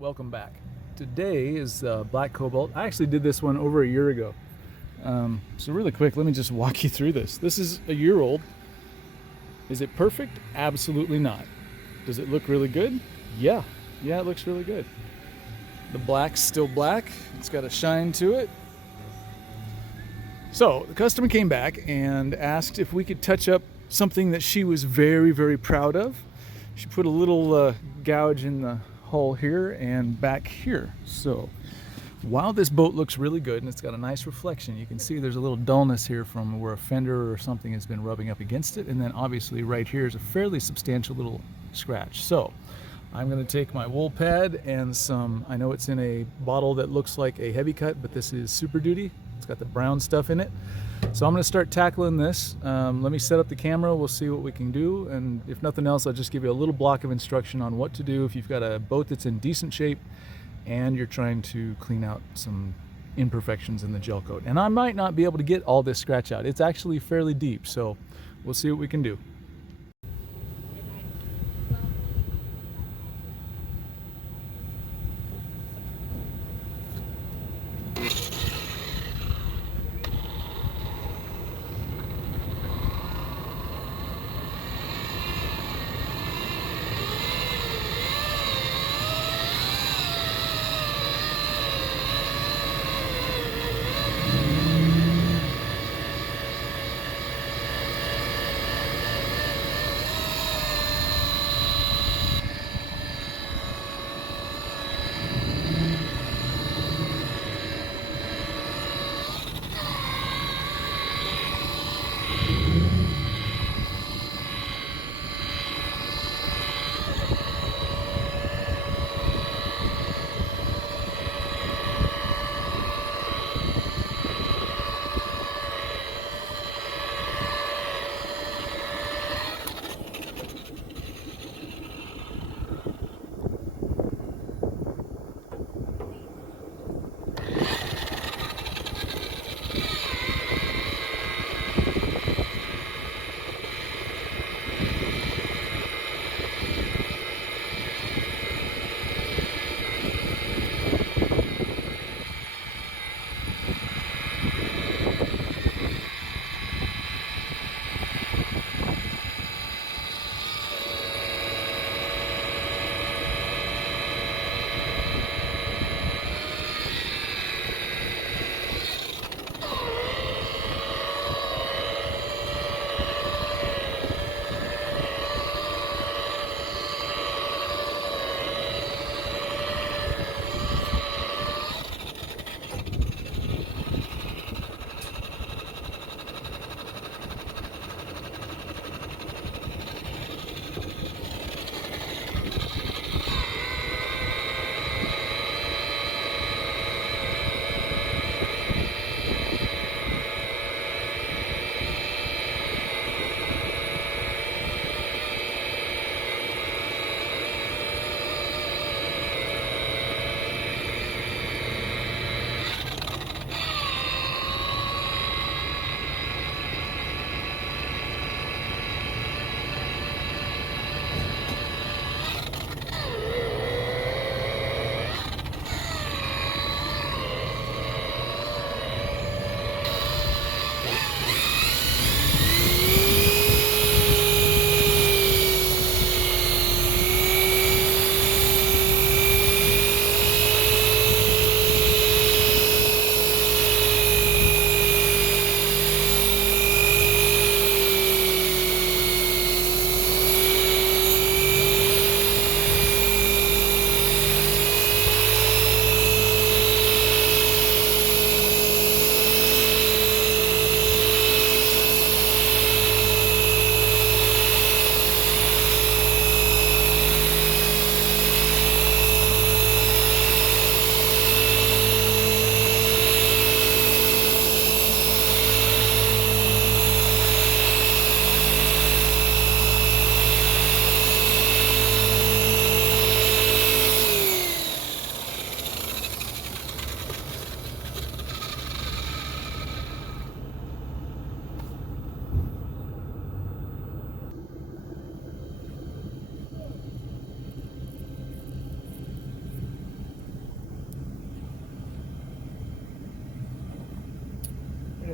Welcome back. Today is Black Cobalt. I actually did this one over a year ago. So really quick, let me just walk you through this. This is a year old. Is it perfect? Absolutely not. Does it look really good? Yeah, it looks really good. The black's still black. It's got a shine to it. So the customer came back and asked if we could touch up something that she was very, very proud of. She put a little gouge in the hull here and back here. So while this boat looks really good and it's got a nice reflection, you can see there's a little dullness here from where a fender or something has been rubbing up against it, and then obviously right here is a fairly substantial little scratch. So I'm going to take my wool pad and some, I know it's in a bottle that looks like a heavy cut, but this is Super Duty. It's got the brown stuff in it. So I'm going to start tackling this. Let me set up the camera. We'll see what we can do. And if nothing else, I'll just give you a little block of instruction on what to do if you've got a boat that's in decent shape and you're trying to clean out some imperfections in the gel coat. And I might not be able to get all this scratch out. It's actually fairly deep, so we'll see what we can do.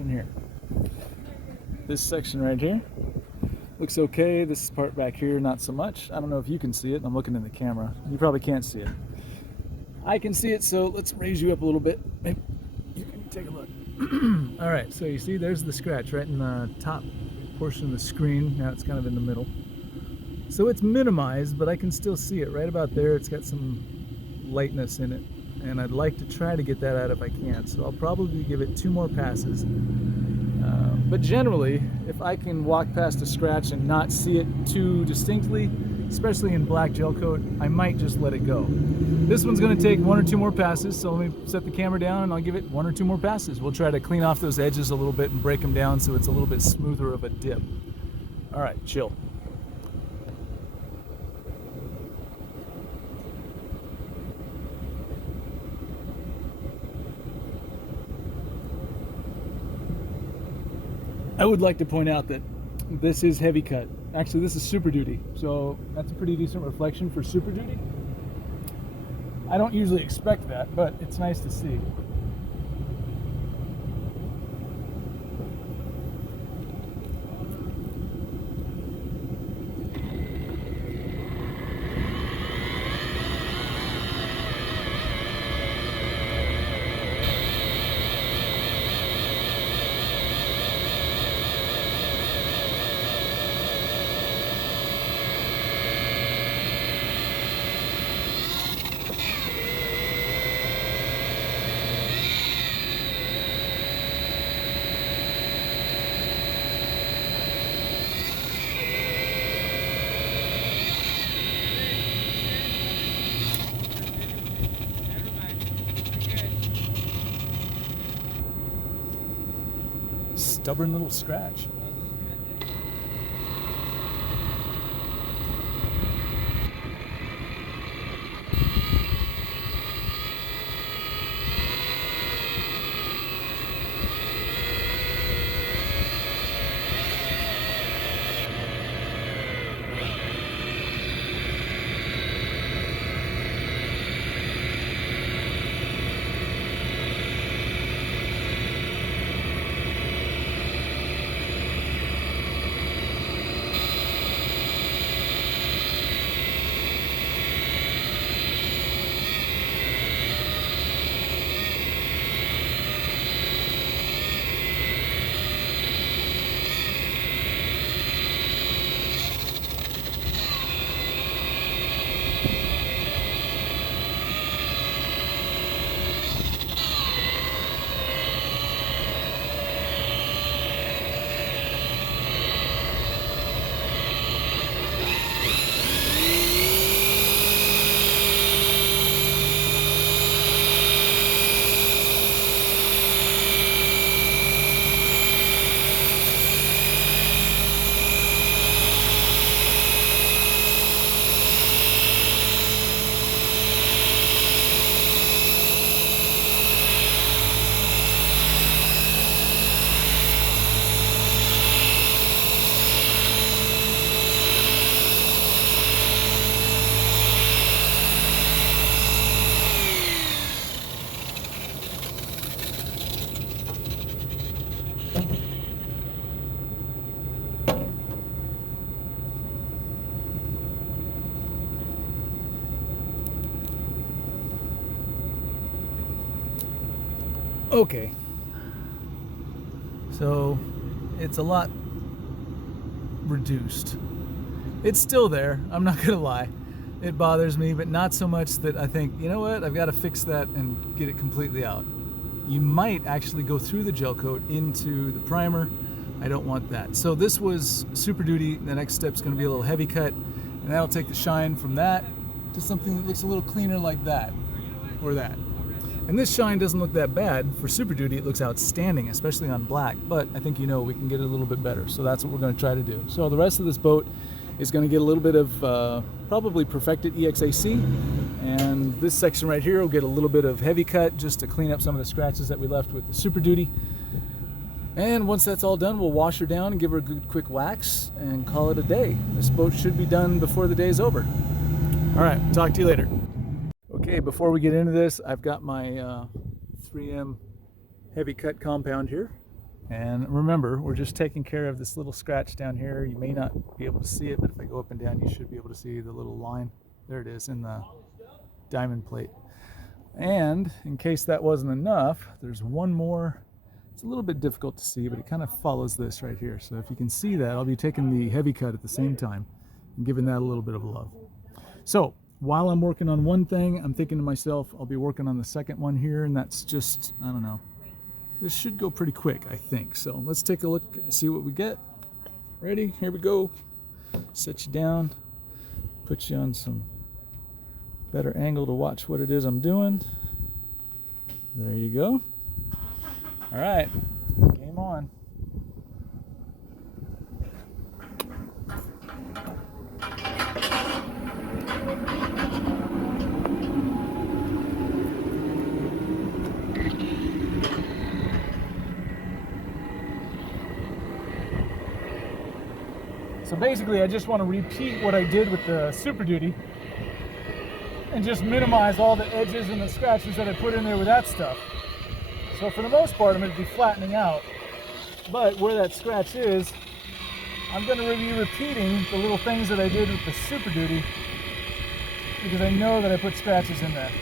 in here. This section right here looks okay. This part back here, not so much. I don't know if you can see it. I'm looking in the camera. You probably can't see it. I can see it, so let's raise you up a little bit. Maybe you can take a look. All right, so you see there's the scratch right in the top portion of the screen. Now it's kind of in the middle. So it's minimized, but I can still see it right about there. It's got some lightness in it, and I'd like to try to get that out if I can. So I'll probably give it 2 more passes. But generally, if I can walk past a scratch and not see it too distinctly, especially in black gel coat, I might just let it go. This one's going to take 1 or 2 more passes, so let me set the camera down and I'll give it 1 or 2 more passes. We'll try to clean off those edges a little bit and break them down so it's a little bit smoother of a dip. All right, chill. I would like to point out that this is heavy cut. Actually, this is Super Duty, so that's a pretty decent reflection for Super Duty. I don't usually expect that, but it's nice to see. Stubborn little scratch. Okay, so it's a lot reduced. It's still there, I'm not gonna lie. It bothers me, but not so much that I think, you know what, I've got to fix that and get it completely out. You might actually go through the gel coat into the primer. I don't want that. So this was Super Duty. The next step's going to be a little heavy cut, and that'll take the shine from that to something that looks a little cleaner like that or that. And this shine doesn't look that bad. For Super Duty, it looks outstanding, especially on black, but I think, you know, we can get it a little bit better. So that's what we're going to try to do. So the rest of this boat is going to get a little bit of probably perfected EXAC, and this section right here will get a little bit of heavy cut just to clean up some of the scratches that we left with the Super Duty. And once that's all done, we'll wash her down and give her a good quick wax and call it a day. This boat should be done before the day's over. All right, talk to you later. Okay, before we get into this, I've got my 3M heavy cut compound here. And remember, we're just taking care of this little scratch down here. You may not be able to see it, but if I go up and down, you should be able to see the little line. There it is in the diamond plate. And in case that wasn't enough, there's one more. It's a little bit difficult to see, but it kind of follows this right here. So if you can see that, I'll be taking the heavy cut at the same time and giving that a little bit of love. So while I'm working on one thing, I'm thinking to myself, I'll be working on the second one here, and that's just, I don't know. This should go pretty quick, I think. So let's take a look and see what we get. Ready? Here we go. Set you down, put you on some better angle to watch what it is I'm doing. There you go. All right, game on. So basically, I just want to repeat what I did with the Super Duty and just minimize all the edges and the scratches that I put in there with that stuff. So for the most part, I'm going to be flattening out, but where that scratch is, I'm going to be repeating the little things that I did with the Super Duty because I know that I put scratches in there.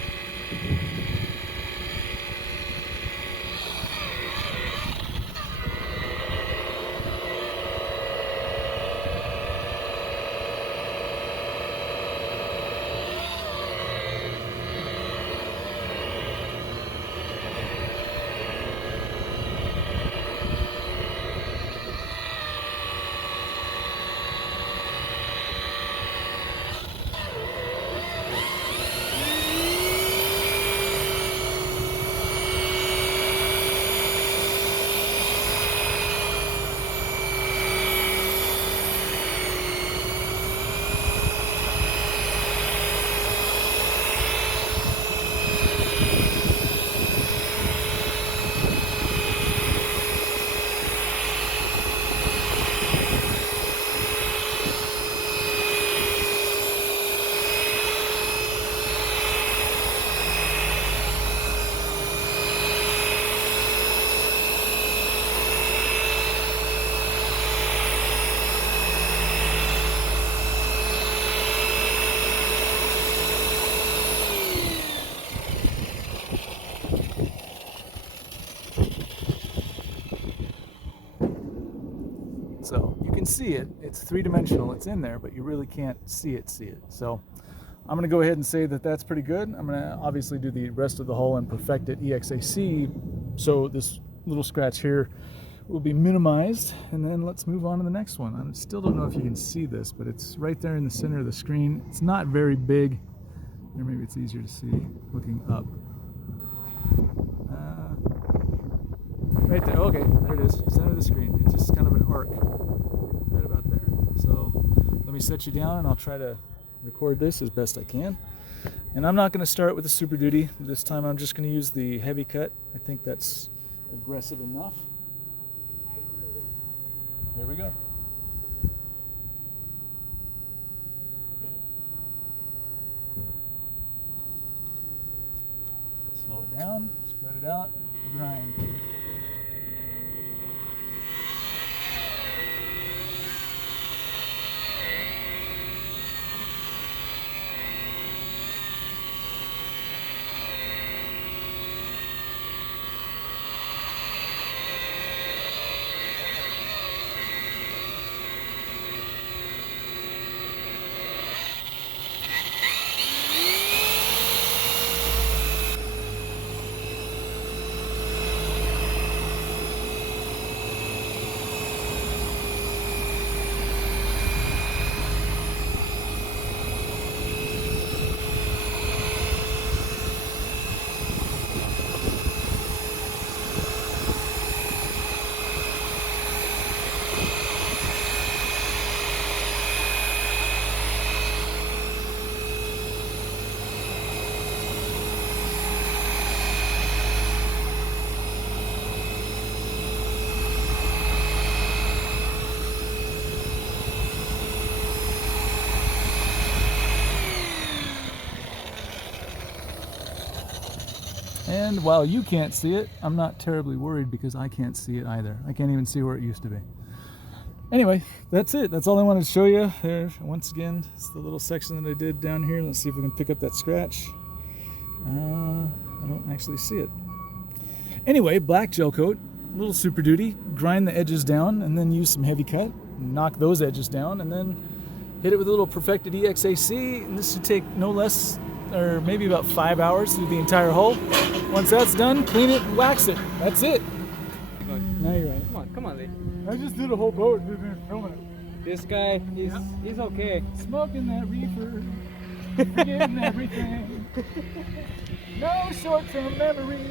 So you can see it, it's three-dimensional, it's in there, but you really can't see it. So I'm gonna go ahead and say that that's pretty good. I'm gonna obviously do the rest of the hull and perfect it EXAC, so this little scratch here will be minimized, and then let's move on to the next one. I still don't know if you can see this, but it's right there in the center of the screen. It's not very big, or maybe it's easier to see looking up. Right there, okay, there it is, center of the screen. It's just kind of an arc right about there. So let me set you down and I'll try to record this as best I can. And I'm not going to start with the Super Duty. This time I'm just going to use the heavy cut. I think that's aggressive enough. Here we go. Slow it down, spread it out, grind. And while you can't see it, I'm not terribly worried because I can't see it either. I can't even see where it used to be. Anyway, that's it. That's all I wanted to show you. There, once again, it's the little section that I did down here. Let's see if we can pick up that scratch. I don't actually see it. Anyway, black gel coat, a little Super Duty. Grind the edges down and then use some heavy cut. Knock those edges down and then hit it with a little perfected EXAC. And this should take no less, or maybe about 5 hours through the entire hull. Once that's done, clean it and wax it. That's it. Now you're right. Come on, Lee. I just did a whole boat. We've been filming it. This guy, he's okay. Smoking that reefer, forgetting everything. No short-term memory.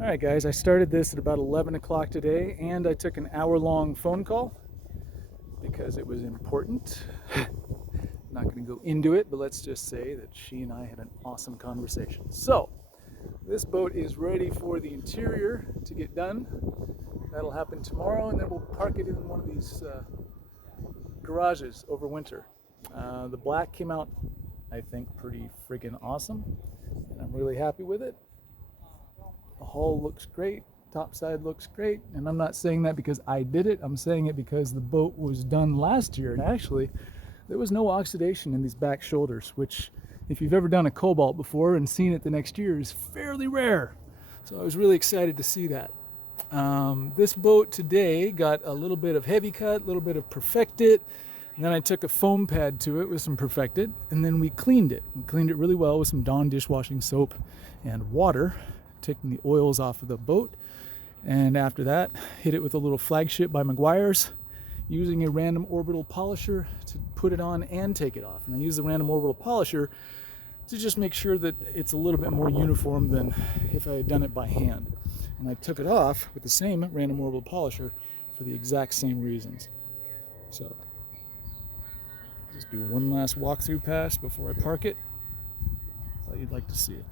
All right, guys, I started this at about 11 o'clock today, and I took an hour-long phone call because it was important. Not going to go into it, but let's just say that she and I had an awesome conversation. So, this boat is ready for the interior to get done. That'll happen tomorrow, and then we'll park it in one of these garages over winter. The black came out, I think, pretty friggin' awesome, and I'm really happy with it. The hull looks great, top side looks great, and I'm not saying that because I did it. I'm saying it because the boat was done last year, and actually there was no oxidation in these back shoulders, which if you've ever done a Cobalt before and seen it the next year is fairly rare. So I was really excited to see that. This boat today got a little bit of heavy cut, a little bit of perfected, and then I took a foam pad to it with some perfected, and then we cleaned it. We cleaned it really well with some Dawn dishwashing soap and water, taking the oils off of the boat. And after that, hit it with a little flagship by Meguiar's, using a random orbital polisher to put it on and take it off. And I use the random orbital polisher to just make sure that it's a little bit more uniform than if I had done it by hand. And I took it off with the same random orbital polisher for the exact same reasons. So, just do one last walkthrough pass before I park it. Thought you'd like to see it.